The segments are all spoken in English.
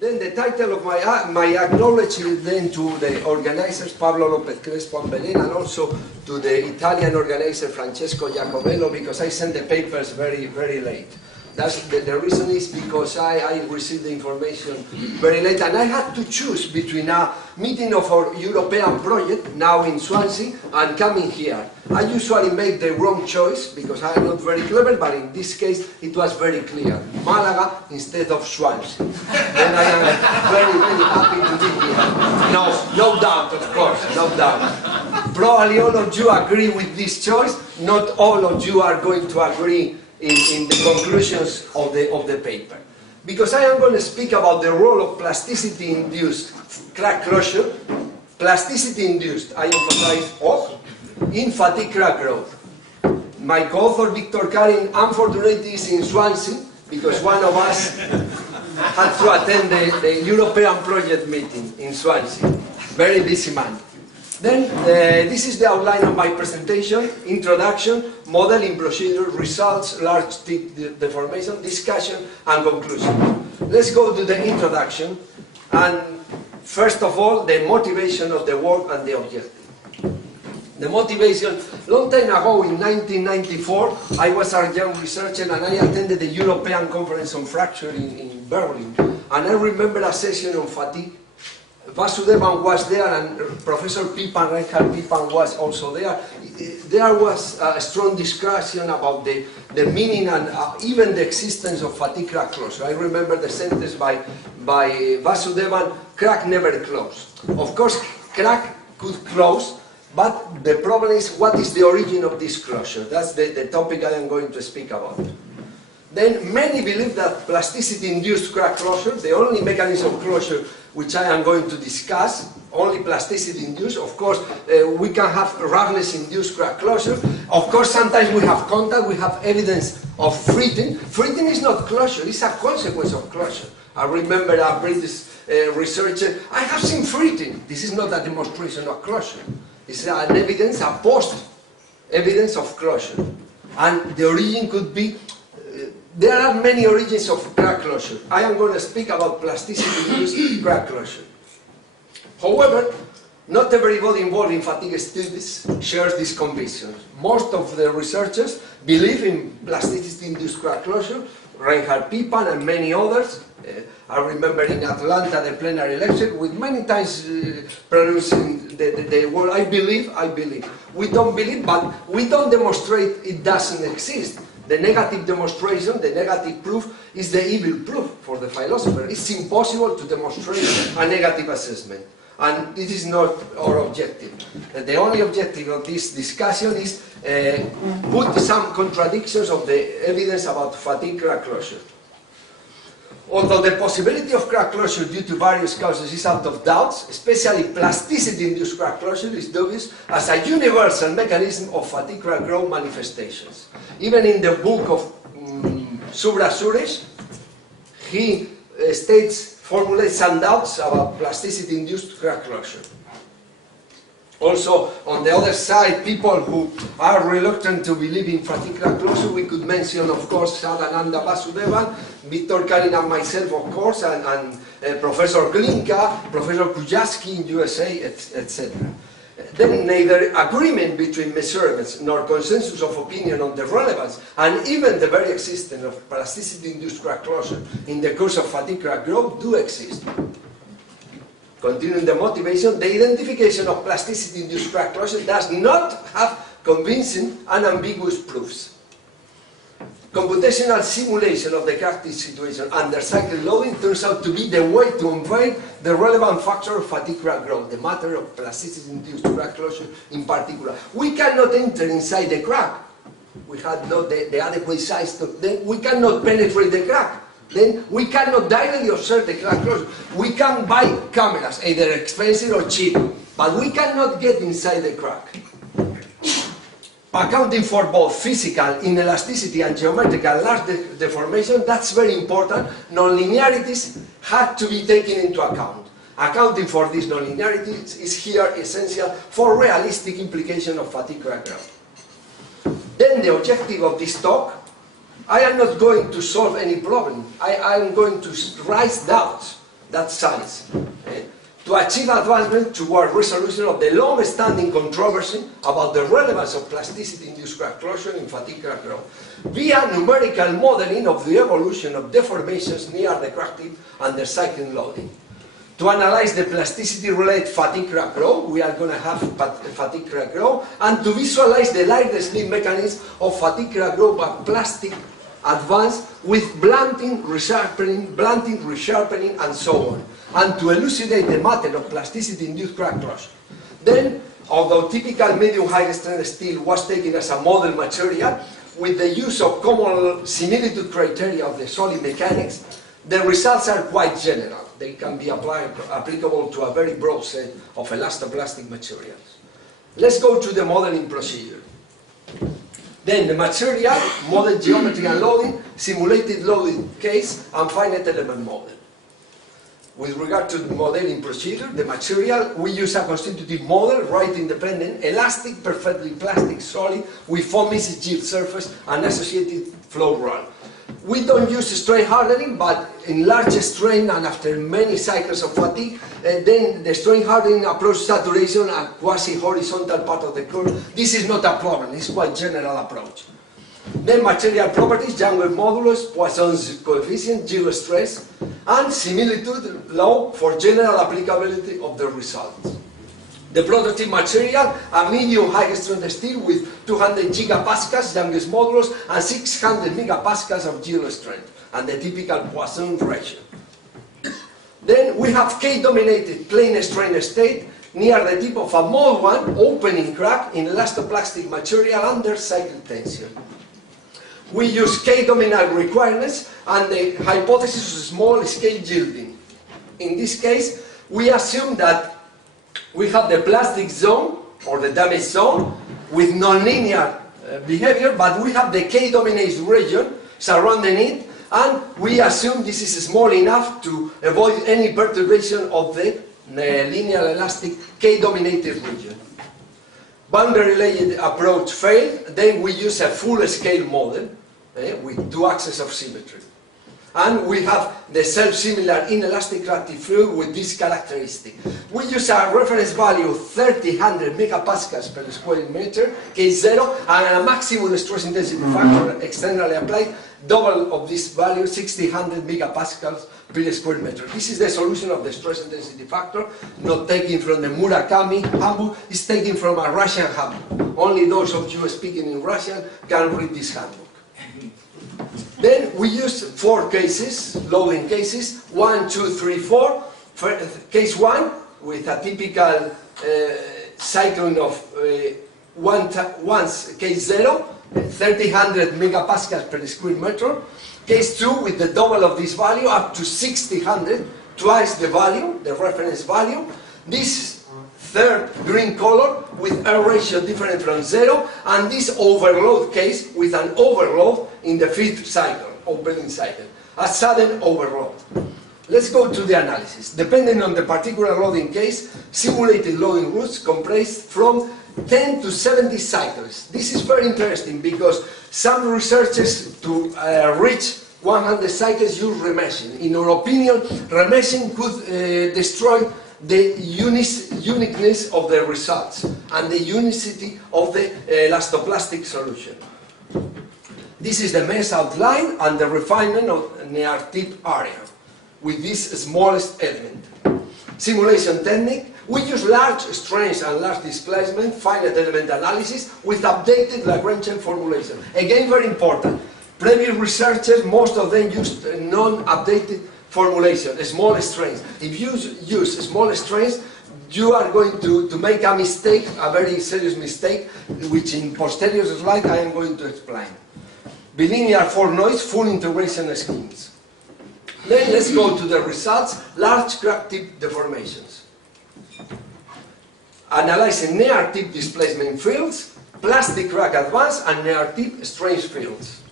Then the title of my acknowledgement then to the organizers, Pablo López Crespo and Belén, and also to the Italian organizer, Francesco Giacobello, because I sent the papers very, very late. That's the reason is because I received the information very late, and I had to choose between a meeting of our European project, now in Swansea, and coming here. I usually make the wrong choice, because I'm not very clever, but in this case it was very clear. Malaga instead of Swansea. And I am very, very happy to be here. No doubt, of course, no doubt. Probably all of you agree with this choice. Not all of you are going to agree in the conclusions of the paper. Because I am going to speak about the role of plasticity-induced crack closure, plasticity-induced, I emphasize, in fatigue crack growth. My co-author, Victor Karin, unfortunately is in Swansea, because one of us had to attend the European project meeting in Swansea. Very busy man. Then, this is the outline of my presentation: introduction, modeling procedure, results, large tick deformation, discussion, and conclusion. Let's go to the introduction, and first of all, the motivation of the work and the objective. The motivation, long time ago in 1994, I was a young researcher and I attended the European Conference on Fracture in Berlin, and I remember a session on fatigue. Vasudevan was there, and Professor Pipan, Reinhard Pipan was also there. There was a strong discussion about the meaning and even the existence of fatigue crack closure. I remember the sentence by Vasudevan, crack never closed. Of course, crack could close, but the problem is, what is the origin of this closure? That's the topic I am going to speak about. Then many believe that plasticity-induced crack closure, the only mechanism of closure which I am going to discuss, only plasticity-induced. Of course, we can have roughness-induced crack closure. Of course, sometimes we have contact, we have evidence of fritting. Fritting is not closure, it's a consequence of closure. I remember a British researcher, I have seen fritting. This is not a demonstration of closure. It's an evidence, a post-evidence of closure. And the origin could be, there are many origins of crack closure. I am going to speak about plasticity-induced crack closure. However, not everybody involved in fatigue studies shares this conviction. Most of the researchers believe in plasticity-induced crack closure, Reinhard Pipan and many others. I remember in Atlanta the plenary lecture with many times pronouncing the word I believe. We don't believe, but we don't demonstrate it doesn't exist. The negative demonstration, the negative proof, is the evil proof for the philosopher. It's impossible to demonstrate a negative assessment. And this is not our objective. The only objective of this discussion is put some contradictions of the evidence about fatigue crack closure. Although the possibility of crack closure due to various causes is out of doubt, especially plasticity-induced crack closure is dubious as a universal mechanism of fatigue crack growth manifestations. Even in the book of Subra Suresh, he formulates some doubts about plasticity-induced crack closure. Also, on the other side, people who are reluctant to believe in fatigue crack closure, we could mention, of course, Sadananda Vasudevan, Victor Karin and myself, of course, and Professor Glinka, Professor Kujaski in USA, etc. Then neither agreement between measurements nor consensus of opinion on the relevance and even the very existence of plasticity-induced crack closure in the course of fatigue crack growth do exist. Continuing the motivation, the identification of plasticity-induced crack closure does not have convincing and ambiguous proofs. Computational simulation of the crack tip situation under cyclic loading turns out to be the way to unveil the relevant factor of fatigue crack growth, the matter of plasticity-induced crack closure in particular. We cannot enter inside the crack. We had not the adequate size, then we cannot penetrate the crack. Then we cannot directly observe the crack closure. We can buy cameras, either expensive or cheap, but we cannot get inside the crack. Accounting for both physical inelasticity and geometrical large deformation, that's very important. Non-linearities have to be taken into account. Accounting for these non-linearities is here essential for realistic implication of fatigue crack growth. Then the objective of this talk, I am not going to solve any problem. I am going to raise doubts. That's science. To achieve advancement toward resolution of the long-standing controversy about the relevance of plasticity-induced crack closure in fatigue crack growth, via numerical modeling of the evolution of deformations near the crack tip under cycling loading. To analyze the plasticity-related fatigue crack growth, we are going to have fatigue crack growth, and to visualize the light slip mechanism of fatigue crack growth by plastic advance with blunting, resharpening, and so on, and to elucidate the matter of plasticity-induced crack closure. Then, although typical medium high-strength steel was taken as a model material, with the use of common similitude criteria of the solid mechanics, the results are quite general. They can be applicable to a very broad set of elastoplastic materials. Let's go to the modeling procedure. Then the material, model geometry and loading, simulated loading case, and finite element model. With regard to the modeling procedure, the material, we use a constitutive model, right independent, elastic, perfectly plastic, solid, with foam-easy yield surface and associated flow run. We don't use strain hardening, but in large strain and after many cycles of fatigue, then the strain hardening approach saturation and quasi-horizontal part of the curve. This is not a problem, it's quite general approach. Then material properties, Young's modulus, Poisson's coefficient, yield stress, and similitude law for general applicability of the results. The prototype material, a medium high-strength steel with 200 gigapascals Young's modulus and 600 megapascals of yield strength, and the typical Poisson ratio. Then we have K-dominated plane strain state near the tip of a mode 1 opening crack in elastoplastic material under cycle tension. We use K-dominant requirements and the hypothesis of small-scale yielding. In this case, we assume that we have the plastic zone, or the damage zone, with nonlinear behavior, but we have the K-dominated region surrounding it, and we assume this is small enough to avoid any perturbation of the linear elastic K-dominated region. Boundary layer approach failed, then we use a full-scale model with 2 axes of symmetry. And we have the self-similar inelastic reactive fluid with this characteristic. We use a reference value of 300 megapascals per square meter, K0, and a maximum stress intensity factor externally applied, double of this value, 600 megapascals per square meter. This is the solution of the stress intensity factor, not taken from the Murakami handbook, it's taken from a Russian handbook. Only those of you speaking in Russian can read this handbook. Then we use 4 cases, loading cases, 1, 2, 3, 4. Case 1, with a typical cyclone of once case 0, 300 megapascals per square meter. Case 2, with the double of this value, up to 600, twice the value, the reference value. This third green color with a ratio different from 0, and this overload case with an overload in the 5th cycle, opening cycle, a sudden overload. Let's go to the analysis. Depending on the particular loading case, simulated loading routes comprise from 10 to 70 cycles. This is very interesting because some researchers to reach 100 cycles use remeshing. In our opinion, remeshing could destroy the uniqueness of the results and the unicity of the elastoplastic solution. This is the mesh outline and the refinement of near tip area with this smallest element. Simulation technique, we use large strains and large displacement, finite element analysis with updated Lagrangian formulation. Again, very important. Previous researchers, most of them used non-updated formulation, small strains. If you use small strains, you are going to make a mistake, a very serious mistake, which in posterior slide I am going to explain. Bilinear for noise, full integration schemes. Then let's go to the results, large crack tip deformations. Analyzing near tip displacement fields, plastic crack advance, and near tip strain fields.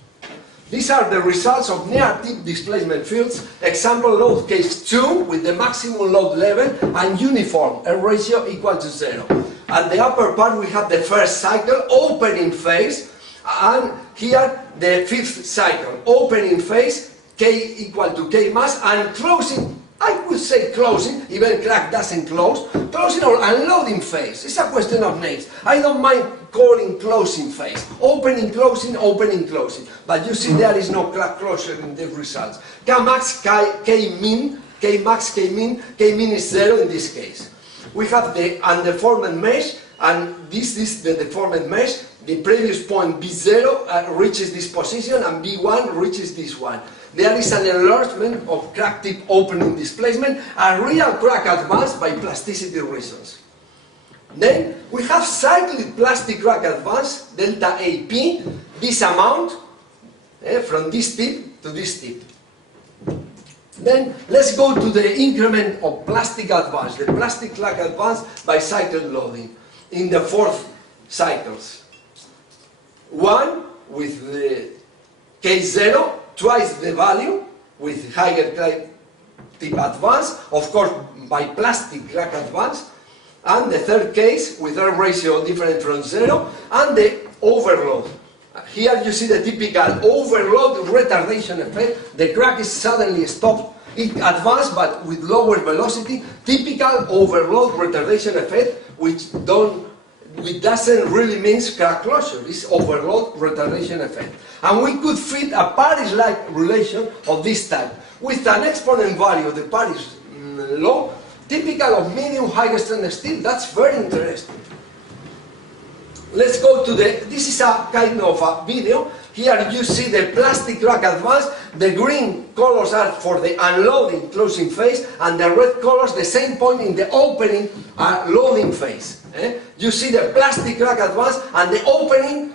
These are the results of near tip displacement fields. Example load case 2 with the maximum load level and uniform, a ratio equal to 0. At the upper part we have the first cycle, opening phase, and here the 5th cycle, opening phase, K equal to K mass, and closing, I would could say closing, even crack doesn't close. Closing or unloading phase. It's a question of names. I don't mind calling closing phase. Opening, closing, opening, closing. But you see there is no crack closure in the results. Kmax, Kmin, Kmax, Kmin, Kmin is 0 in this case. We have the undeformed mesh, and this is the deformed mesh. The previous point B0 reaches this position, and B1 reaches this one. There is an enlargement of crack tip opening displacement, a real crack advance by plasticity reasons. Then we have cyclic plastic crack advance, delta AP, this amount, from this tip to this tip. Then let's go to the increment of plastic advance, the plastic crack advance by cycle loading in the 4th cycles. 1 with the K0, twice the value with higher crack tip advance, of course by plastic crack advance, and the 3rd case with R ratio different from 0, and the overload. Here you see the typical overload retardation effect. The crack is suddenly stopped. It advanced but with lower velocity. Typical overload retardation effect, which doesn't really mean crack closure. It's overload retardation effect. And we could fit a Paris-like relation of this type with an exponent value of the Paris law, typical of medium high strength steel. That's very interesting. Let's go to this is a kind of a video. Here you see the plastic crack advance. The green colors are for the unloading closing phase, and the red colors the same point in the opening loading phase. You see the plastic crack advance and the opening,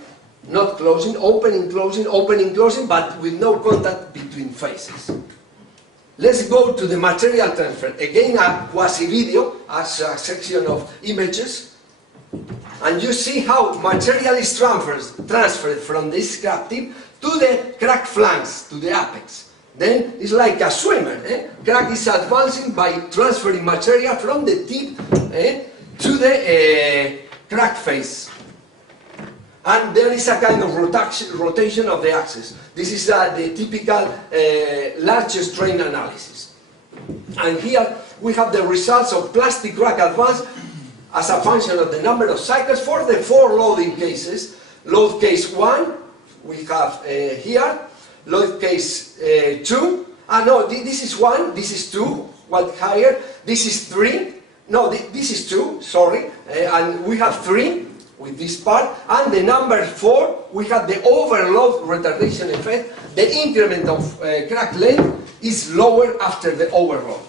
not closing, opening, closing, but with no contact between phases. Let's go to the material transfer. Again, a quasi-video as a section of images. And you see how material is transferred from this crack tip to the crack flanks, to the apex. Then it's like a swimmer. Crack is advancing by transferring material from the tip to the crack face. And there is a kind of rotation of the axis. This is the typical large strain analysis. And here we have the results of plastic crack advance as a function of the number of cycles for the 4 loading cases. Load case 1, we have here. Load case 2, no, this is 1, this is 2, what higher, this is 3, no, this is 2, sorry, and we have 3 with this part, and the number 4, we have the overload retardation effect. The increment of crack length is lower after the overload.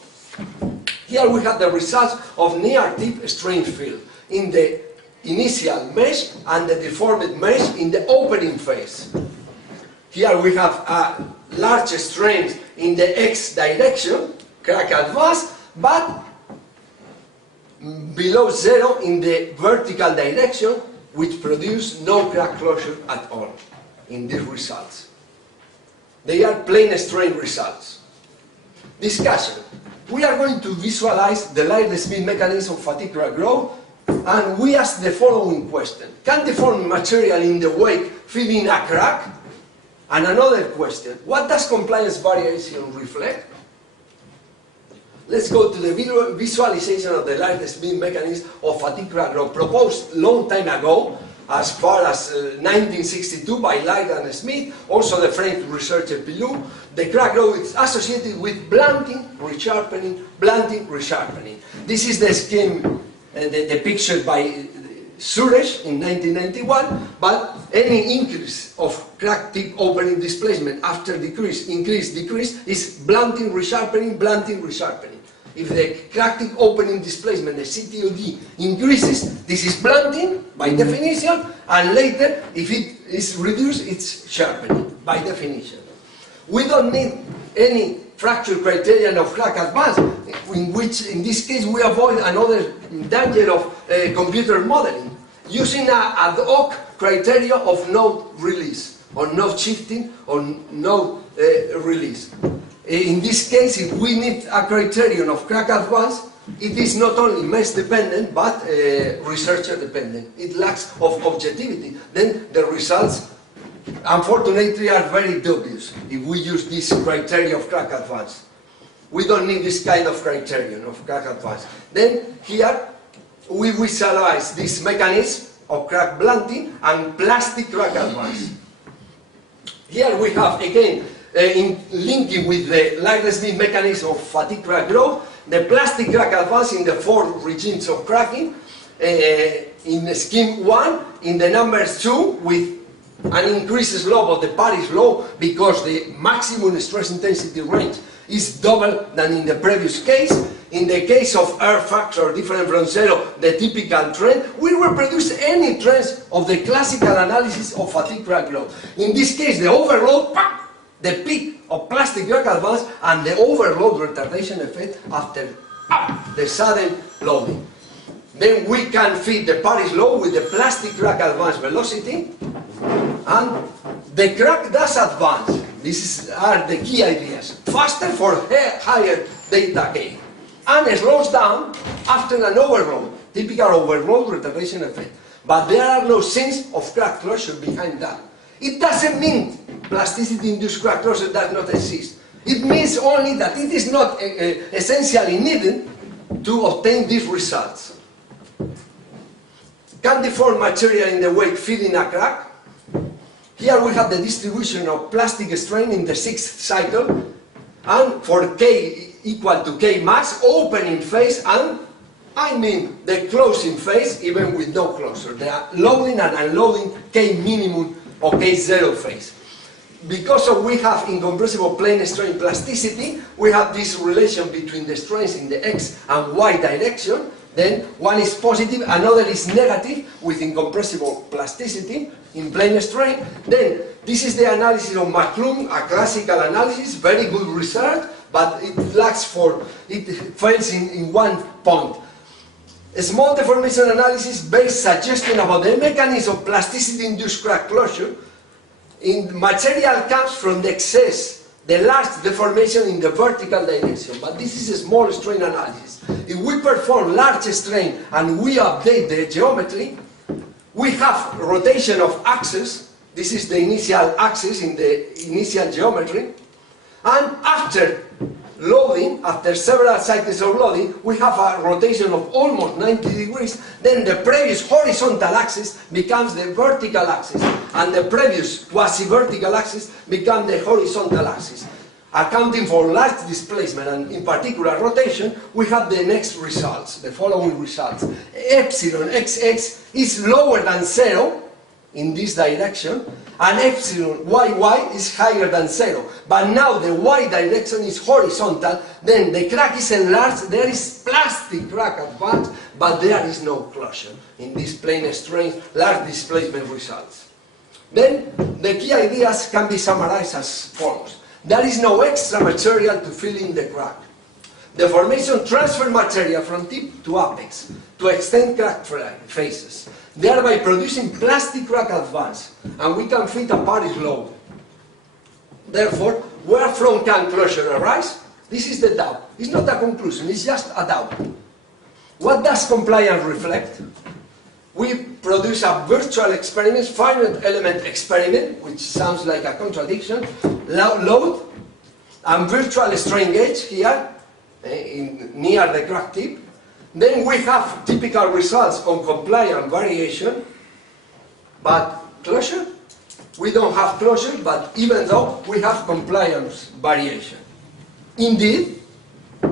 Here we have the results of near-tip strain field in the initial mesh and the deformed mesh in the opening phase. Here we have a large strain in the X direction, crack advance, but below 0 in the vertical direction, which produce no crack closure at all in these results. They are plane strain results. Discussion. We are going to visualize the Laird-Smith mechanism of fatigue crack growth, and we ask the following question. Can deformed material in the wake fill in a crack? And another question, what does compliance variation reflect? Let's go to the visualization of the Laird-Smith mechanism of fatigue crack growth, proposed long time ago, as far as 1962 by Laird and Smith, also the French researcher Pilou. The crack growth is associated with blunting, resharpening, blunting, resharpening. This is the scheme depicted by Suresh in 1991, but any increase of crack tip opening displacement after decrease, increase, decrease, is blunting, resharpening, blunting, resharpening. If the crack tip opening displacement, the CTOD, increases, this is blunting by definition, and later, if it is reduced, it's sharpening by definition. We don't need any fracture criterion of crack advance, in which, in this case, we avoid another danger of computer modeling, using an ad hoc criteria of node release, or node shifting, or node release. In this case, if we need a criterion of crack advance, it is not only mesh dependent, but researcher dependent. It lacks of objectivity. Then the results, unfortunately, are very dubious if we use this criteria of crack advance. We don't need this kind of criterion of crack advance. Then here we visualize this mechanism of crack blunting and plastic crack advance. Here we have again, in linking with the Leibniz mechanism of fatigue crack growth, the plastic crack advance in the 4 regimes of cracking, in the scheme 1, in the numbers 2, with an increased slope of the Paris law because the maximum stress intensity range is double than in the previous case. In the case of R factor different from 0, the typical trend, we reproduce any trends of the classical analysis of fatigue crack growth. In this case, the overload, the peak of plastic crack advance, and the overload retardation effect after the sudden loading. Then we can fit the Paris law with the plastic crack advance velocity, and the crack does advance. These are the key ideas. Faster for higher delta K, and it slows down after an overload, typical overload retardation effect. But there are no signs of crack closure behind that. It doesn't mean plasticity-induced crack closure does not exist. It means only that it is not essentially needed to obtain these results. Can deform material in the wake filling a crack? Here we have the distribution of plastic strain in the 6th cycle, and for K equal to K max, opening phase, and I mean the closing phase even with no closure, the loading and unloading K minimum or K0 phase. Because we have incompressible plane strain plasticity, we have this relation between the strains in the X and Y direction. Then one is positive, another is negative with incompressible plasticity in plane strain. Then this is the analysis of McClung, a classical analysis, very good research, but it fails in one point. A small deformation analysis based suggestion about the mechanism of plasticity-induced crack closure in material comes from the excess, the large deformation in the vertical direction, but this is a small strain analysis. If we perform large strain and we update the geometry, we have rotation of axis. This is the initial axis in the initial geometry, and after loading, after several cycles of loading, we have a rotation of almost 90 degrees. Then the previous horizontal axis becomes the vertical axis, and the previous quasi-vertical axis becomes the horizontal axis. Accounting for large displacement and in particular rotation, we have the next results, the following results. Epsilon xx is lower than 0 in this direction, and epsilon yy is higher than 0. But now the y direction is horizontal, then the crack is enlarged, there is plastic crack advance, but there is no closure in this plane strain, large displacement results. Then the key ideas can be summarized as follows. There is no extra material to fill in the crack. The formation transfers material from tip to apex to extend crack faces, thereby producing plastic crack advance, and we can fit a Paris load. Therefore, where from can closure arise? This is the doubt. It's not a conclusion, it's just a doubt. What does compliance reflect? We produce a virtual experiment, finite element experiment, which sounds like a contradiction, load, and virtual strain gauge here, near the crack tip. Then we have typical results on compliance variation, but closure? We don't have closure, but even though we have compliance variation. Indeed,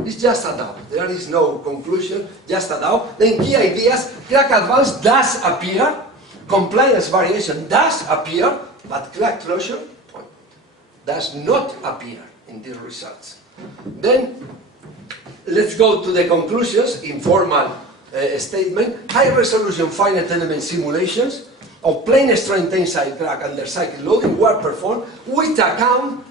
it's just a doubt. There is no conclusion, just a doubt. Then key ideas, crack advance does appear, compliance variation does appear, but crack closure does not appear in these results. Then let's go to the conclusions, informal statement. High resolution finite element simulations of plane strain tensile crack under cycle loading were performed with account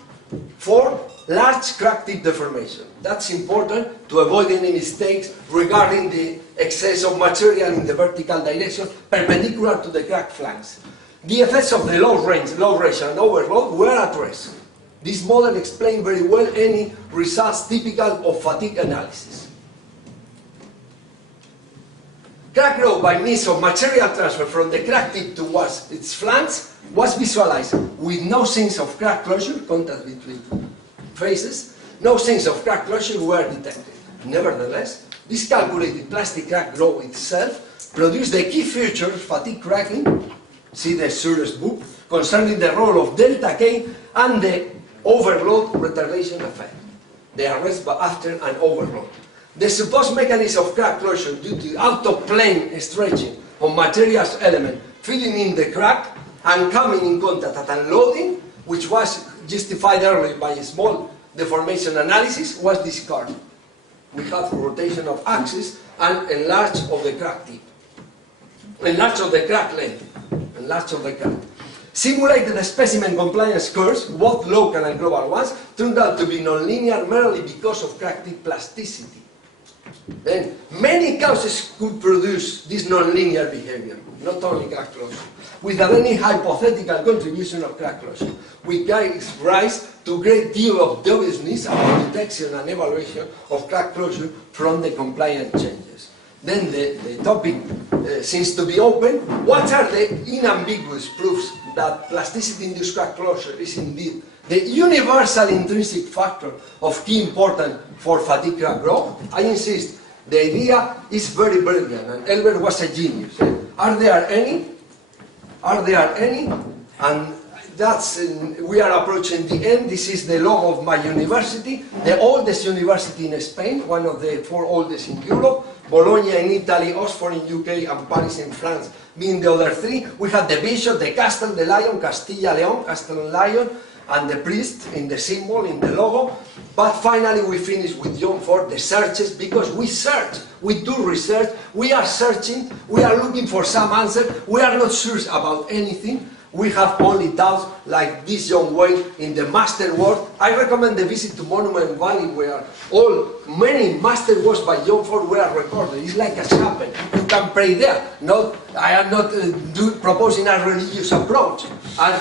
for large crack tip deformation. That's important to avoid any mistakes regarding the excess of material in the vertical direction perpendicular to the crack flanks. The effects of the load range, load ratio, and overload were addressed. This model explains very well any results typical of fatigue analysis. Crack growth by means of material transfer from the crack tip towards its flanks was visualized with no signs of crack closure, contact between faces. no signs of crack closure were detected. Nevertheless, this calculated plastic crack growth itself produced the key feature, fatigue cracking, see the Sears book, concerning the role of delta K and the overload retardation effect, the arrest after an overload. The supposed mechanism of crack closure due to out-of-plane stretching of materials element filling in the crack and coming in contact at unloading, which was justified earlier by a small deformation analysis, was discarded. We have rotation of axis and enlarge of the crack tip, enlarge of the crack length, enlarge of the crack. Simulated specimen compliance curves, both local and global ones, turned out to be nonlinear merely because of crack tip plasticity. Then, many causes could produce this nonlinear behavior, not only crack closure. Without any hypothetical contribution of crack closure, we gives rise to a great deal of dubiousness about detection and evaluation of crack closure from the compliance changes. Then the topic seems to be open. What are the unambiguous proofs that plasticity-induced crack closure is indeed the universal intrinsic factor of key importance for fatigue crack growth? I insist, the idea is very brilliant, and Elbert was a genius. Are there any? Are there any? And that's, we are approaching the end. This is the logo of my university, the oldest university in Spain, one of the 4 oldest in Europe, Bologna in Italy, Oxford in UK, and Paris in France being the other 3. We have the bishop, the castle, the lion, Castilla-León, castle and lion, and the priest in the symbol, in the logo. But finally we finish with John Ford, the searches, because we search, we do research, we are searching, we are looking for some answer, we are not sure about anything. We have only doubts, like this young Wayne in the masterwork. I recommend the visit to Monument Valley, where many masterworks by John Ford were recorded. It's like a chapel. You can pray there. I am not proposing a religious approach, a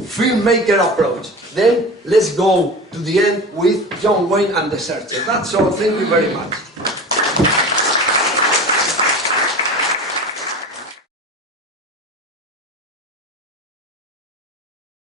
filmmaker approach. Then let's go to the end with John Wayne and the searcher. That's all. Thank you very much.